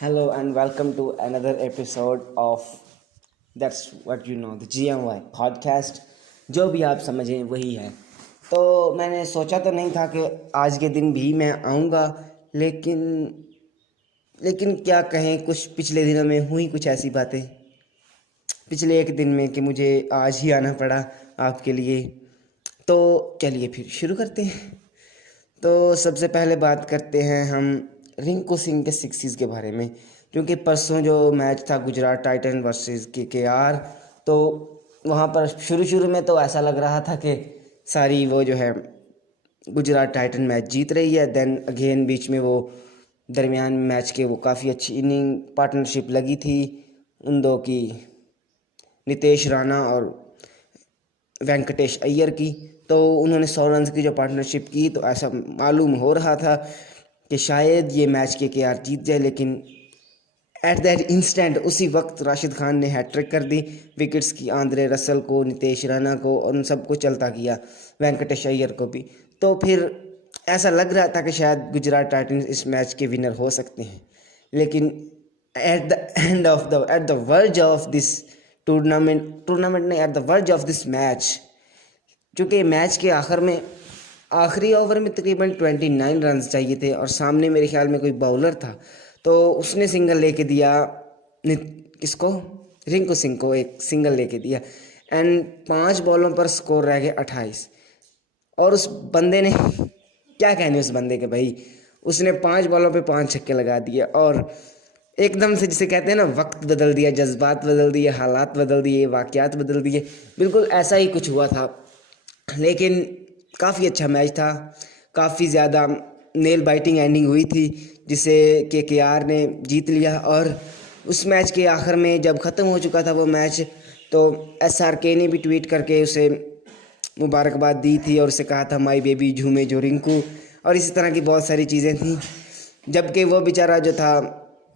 Hello and welcome to another episode of That's What You Know, the GMY podcast. जो भी आप समझें वही है। तो मैंने सोचा तो नहीं था कि आज के दिन भी मैं आऊँगा, लेकिन लेकिन क्या कहें, कुछ पिछले दिनों में हुई कुछ ऐसी बातें पिछले एक दिन में कि मुझे आज ही आना पड़ा आपके लिए। तो चलिए फिर शुरू करते हैं। तो सबसे पहले बात करते हैं हम रिंकू सिंह के सिक्सिस के बारे में, क्योंकि परसों जो मैच था गुजरात टाइटन वर्सेस के आर, तो वहाँ पर शुरू शुरू में तो ऐसा लग रहा था कि सारी वो जो है गुजरात टाइटन मैच जीत रही है। देन अगेन बीच में वो दरमियान मैच के वो काफ़ी अच्छी इनिंग पार्टनरशिप लगी थी उन दो की, नितेश राणा और वेंकटेश अय्यर की। तो उन्होंने 100 रन की जो पार्टनरशिप की, तो ऐसा मालूम हो रहा था कि शायद ये मैच के आर जीत जाए, लेकिन एट दैट इंस्टेंट उसी वक्त राशिद खान ने हैट्रिक कर दी विकेट्स की, आंद्रे रसल को, नितेश राणा को और उन सबको चलता किया, वेंकटेश अय्यर को भी। तो फिर ऐसा लग रहा था कि शायद गुजरात टाइटंस इस मैच के विनर हो सकते हैं, लेकिन at the verge of this tournament नहीं, at the verge of this match, क्योंकि मैच के आखिर में आखिरी ओवर में तकरीबन 29 रन चाहिए थे और सामने मेरे ख्याल में कोई बॉलर था, तो उसने सिंगल लेके दिया। किसको? रिंकू सिंह को एक सिंगल लेके दिया एंड 5 बॉलों पर स्कोर रह गया 28। और उस बंदे ने क्या कहने उस बंदे के भाई, उसने 5 बॉलों पे 5 छक्के लगा दिए और एकदम से, जिसे कहते हैं ना, वक्त बदल दिया, जज्बात बदल दिए, हालात बदल दिए, वाक़यात बदल दिए। बिल्कुल ऐसा ही कुछ हुआ था। लेकिन काफ़ी अच्छा मैच था, काफ़ी ज़्यादा नेल बाइटिंग एंडिंग हुई थी, जिसे के आर ने जीत लिया। और उस मैच के आखिर में जब ख़त्म हो चुका था वो मैच, तो SRK ने भी ट्वीट करके उसे मुबारकबाद दी थी और उसे कहा था माई बेबी झूमे जो रिंकू, और इसी तरह की बहुत सारी चीज़ें थी। जबकि वो बेचारा जो था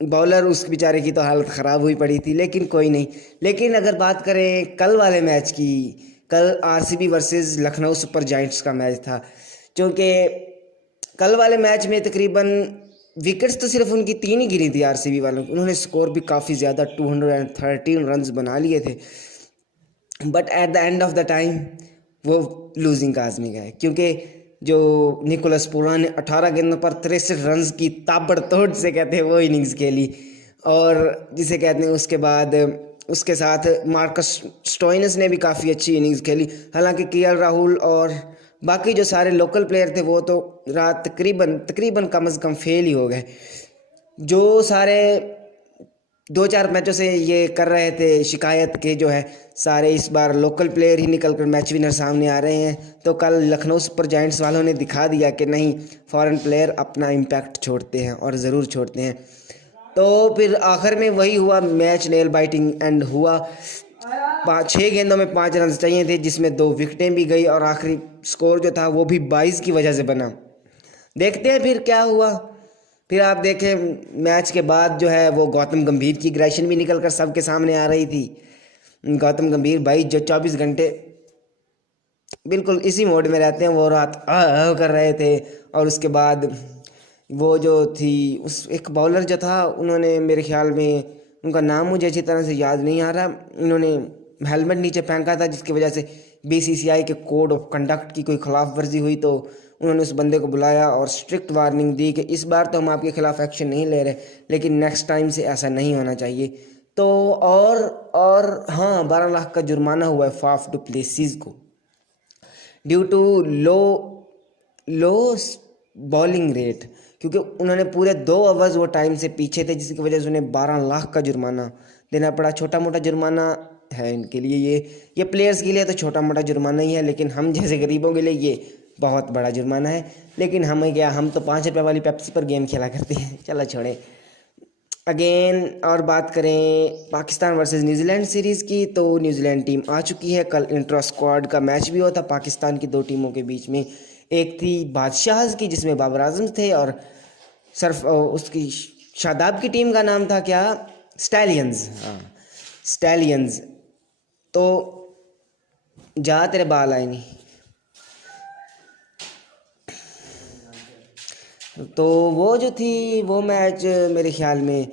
बॉलर, उस बेचारे की तो हालत ख़राब हुई पड़ी थी, लेकिन कोई नहीं। लेकिन अगर बात करें कल वाले मैच की, कल RCB versus Lucknow super giants का मैच था, क्योंकि कल वाले मैच में तकरीबन विकेट्स तो सिर्फ उनकी 3 ही गिरी थी RCB वालों की। उन्होंने स्कोर भी काफ़ी ज़्यादा 213 रन्स बना लिए थे, but at the end of the time वो लूजिंग काज में गए, क्योंकि जो निकोलस पूरा ने 18 गेंदों पर 63 रन्स की ताबड़तोड़ से कहते हैं वो इनिंग्स खेली। और जिसे कहते हैं उसके बाद उसके साथ मार्कस स्टोइनिस ने भी काफ़ी अच्छी इनिंग्स खेली। हालांकि KL राहुल और बाकी जो सारे लोकल प्लेयर थे वो तो रात तकरीबन तकरीबन कम से कम फेल ही हो गए। जो सारे 2-4 मैचों से ये कर रहे थे शिकायत के जो है सारे इस बार लोकल प्लेयर ही निकल कर मैच विनर सामने आ रहे हैं, तो कल लखनऊ सुपर जायंट्स वालों ने दिखा दिया कि नहीं, फॉरेन प्लेयर अपना इम्पैक्ट छोड़ते हैं और ज़रूर छोड़ते हैं। तो फिर आखिर में वही हुआ, मैच नेल बाइटिंग एंड हुआ। 6 गेंदों में 5 रन चाहिए थे, जिसमें 2 विकेटें भी गई और आखिरी स्कोर जो था वो भी 22 की वजह से बना। देखते हैं फिर क्या हुआ। फिर आप देखें मैच के बाद जो है वो गौतम गंभीर की एग्रेशन भी निकल कर सबके सामने आ रही थी। गौतम गंभीर भाई जो 24 घंटे बिल्कुल इसी मोड में रहते हैं, वो रात कर रहे थे। और उसके बाद वो जो थी, उस एक बॉलर जो था, उन्होंने मेरे ख्याल में, उनका नाम मुझे अच्छी तरह से याद नहीं आ रहा, उन्होंने हेलमेट नीचे फेंका था, जिसकी वजह से BCCI के कोड ऑफ कंडक्ट की कोई खिलाफ वर्जी हुई। तो उन्होंने उस बंदे को बुलाया और स्ट्रिक्ट वार्निंग दी कि इस बार तो हम आपके खिलाफ एक्शन नहीं ले रहे, लेकिन नेक्स्ट टाइम से ऐसा नहीं होना चाहिए। तो और हाँ, 12 लाख का जुर्माना हुआ है फाफ डू प्लेसिस को, due to low low bowling rate, क्योंकि उन्होंने पूरे 2 ओवर्स वो टाइम से पीछे थे, जिसकी वजह से उन्हें 12 लाख का जुर्माना देना पड़ा। छोटा मोटा जुर्माना है इनके लिए, ये प्लेयर्स के लिए तो छोटा मोटा जुर्माना ही है, लेकिन हम जैसे गरीबों के लिए ये बहुत बड़ा जुर्माना है। लेकिन हमें क्या, हम तो 5 रुपये वाली पेप्सी पर गेम खेला करते हैं। चलो छोड़े अगेन। और बात करें पाकिस्तान वर्सेस न्यूजीलैंड सीरीज़ की, तो न्यूजीलैंड टीम आ चुकी है। कल इंट्रा स्क्वाड का मैच भी हुआ था पाकिस्तान की 2 टीमों के बीच में। एक थी बादशाहs की, जिसमें बाबर आजम थे, और सरफ उसकी शादाब की टीम का नाम था क्या, स्टैलियंस। हाँ, स्टैलियंस। तो जा तेरे बाल आए नहीं। तो वो जो थी वो मैच मेरे ख्याल में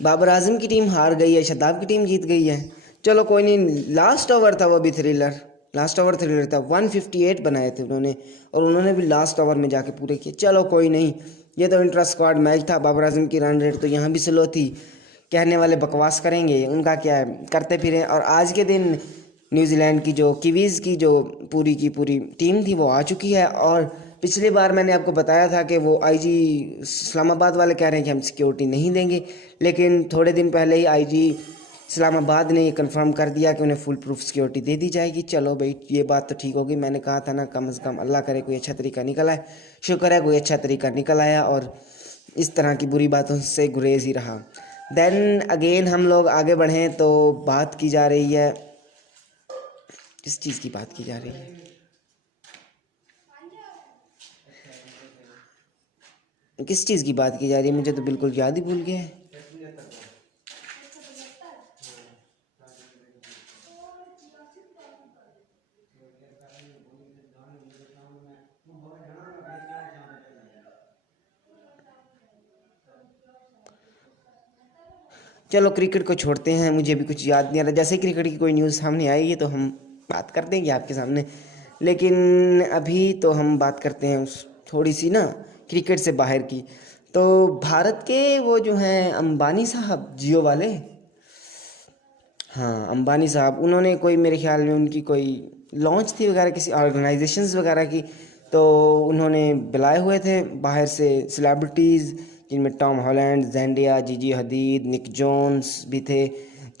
बाबर आजम की टीम हार गई है, शताब की टीम जीत गई है। चलो कोई नहीं, लास्ट ओवर था वो भी थ्रिलर, लास्ट ओवर थ्रिलर था। 158 बनाए थे उन्होंने और उन्होंने भी लास्ट ओवर में जाके पूरे किए। चलो कोई नहीं, ये तो इंट्रा स्क्वाड मैच था। बाबर आजम की रन रेट तो यहाँ भी स्लो थी। कहने वाले बकवास करेंगे, उनका क्या है, करते फिरें। और आज के दिन न्यूजीलैंड की जो कीवीज़ की जो पूरी की पूरी टीम थी वो आ चुकी है। और पिछली बार मैंने आपको बताया था कि वो आईजी इस्लामाबाद वाले कह रहे हैं कि हम सिक्योरिटी नहीं देंगे, लेकिन थोड़े दिन पहले ही आईजी इस्लामाबाद ने ये कंफर्म कर दिया कि उन्हें फुल प्रूफ सिक्योरिटी दे दी जाएगी। चलो भाई, ये बात तो ठीक होगी। मैंने कहा था ना, कम से कम अल्लाह करे कोई अच्छा तरीका निकल आए। शुक्र है कोई अच्छा तरीका निकल आया और इस तरह की बुरी बातों से गुरेज ही रहा। देन अगेन हम लोग आगे बढ़ें तो बात की जा रही है, किस चीज़ की बात की जा रही है, किस चीज़ की बात की जा रही है, मुझे तो बिल्कुल याद ही भूल गया है। चलो क्रिकेट को छोड़ते हैं, मुझे भी कुछ याद नहीं आ रहा। जैसे ही क्रिकेट की कोई न्यूज़ सामने आएगी तो हम बात कर देंगे आपके सामने, लेकिन अभी तो हम बात करते हैं थोड़ी सी ना क्रिकेट से बाहर की। तो भारत के वो जो हैं अंबानी साहब, जियो वाले, हाँ अंबानी साहब, उन्होंने कोई मेरे ख्याल में उनकी कोई लॉन्च थी वगैरह किसी ऑर्गेनाइजेशंस वगैरह की, तो उन्होंने बुलाए हुए थे बाहर से सेलिब्रिटीज़, जिनमें टॉम हॉलैंड, जेंडिया, जीजी हदीद, निक जोन्स भी थे।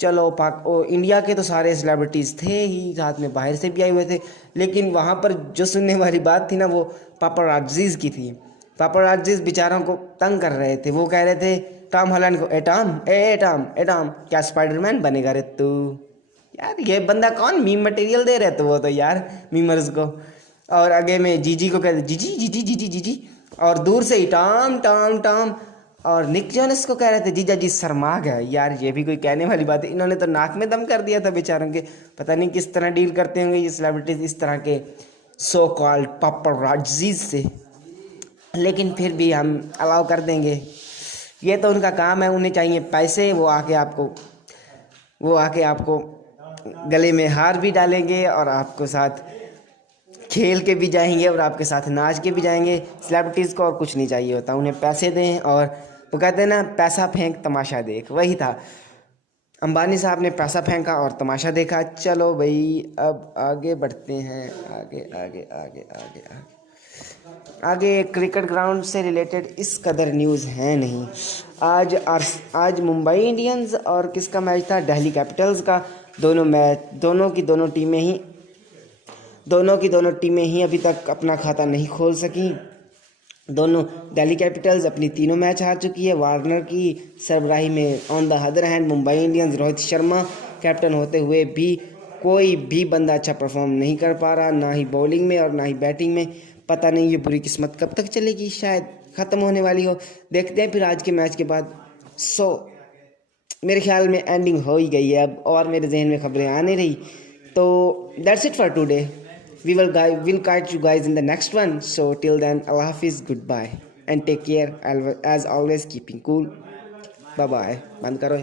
चलो इंडिया के तो सारे सेलिब्रिटीज़ थे ही, साथ में बाहर से भी आए हुए थे। लेकिन वहाँ पर जो सुनने वाली बात थी ना, वो पापराजीज़ की थी। पापराजीज़ बेचारों को तंग कर रहे थे। वो कह रहे थे टॉम हॉलैंड को, ए टॉम, ए टॉम, क्या स्पाइडरमैन बनेगा रे तू? यार ये बंदा कौन, मीम मटेरियल दे रहे थे वो तो यार मीमर्स को। और आगे में जीजी को कहते जीजी जीजी जीजी जीजी, और दूर से ही टॉम टॉम टॉम। और निक जोनस को कह रहे थे जीजा जी शर्मा गए। यार ये भी कोई कहने वाली बात है, इन्होंने तो नाक में दम कर दिया था बेचारों के। पता नहीं किस तरह डील करते होंगे ये सेलिब्रिटीज इस तरह के सो कॉल्ड पापराजीज से, लेकिन फिर भी हम अलाउ कर देंगे। ये तो उनका काम है, उन्हें चाहिए पैसे। वो आके आपको गले में हार भी डालेंगे और आपको साथ खेल के भी जाएंगे और आपके साथ नाच के भी जाएंगे। सेलिब्रिटीज़ को और कुछ नहीं चाहिए होता, उन्हें पैसे दें। और वो कहते हैं ना, पैसा फेंक तमाशा देख, वही था। अंबानी साहब ने पैसा फेंका और तमाशा देखा। चलो भाई अब आगे बढ़ते हैं, आगे आगे आगे आगे आगे आगे। क्रिकेट ग्राउंड से रिलेटेड इस कदर न्यूज़ है नहीं। आज मुंबई इंडियंस और किसका मैच था, दिल्ली कैपिटल्स का। दोनों की दोनों टीमें ही अभी तक अपना खाता नहीं खोल सकी। दोनों दिल्ली कैपिटल्स अपनी तीनों मैच हार चुकी है वार्नर की सरबराही में। On the other hand Mumbai Indians Rohit Sharma captain होते हुए भी कोई भी बंदा अच्छा परफॉर्म नहीं कर पा रहा, ना ही बॉलिंग में और ना ही बैटिंग में। पता नहीं ये बुरी किस्मत कब तक चलेगी, शायद ख़त्म होने वाली हो। देखते हैं फिर आज के मैच के बाद। मेरे ख्याल में एंडिंग हो ही गई है अब, और मेरे जहन में खबरें आ नहीं रही। तो that's it for today. We'll catch you guys in the next one. So till then, Allah Hafiz, goodbye and take care. As always, keeping cool. Bye bye. बंद करो।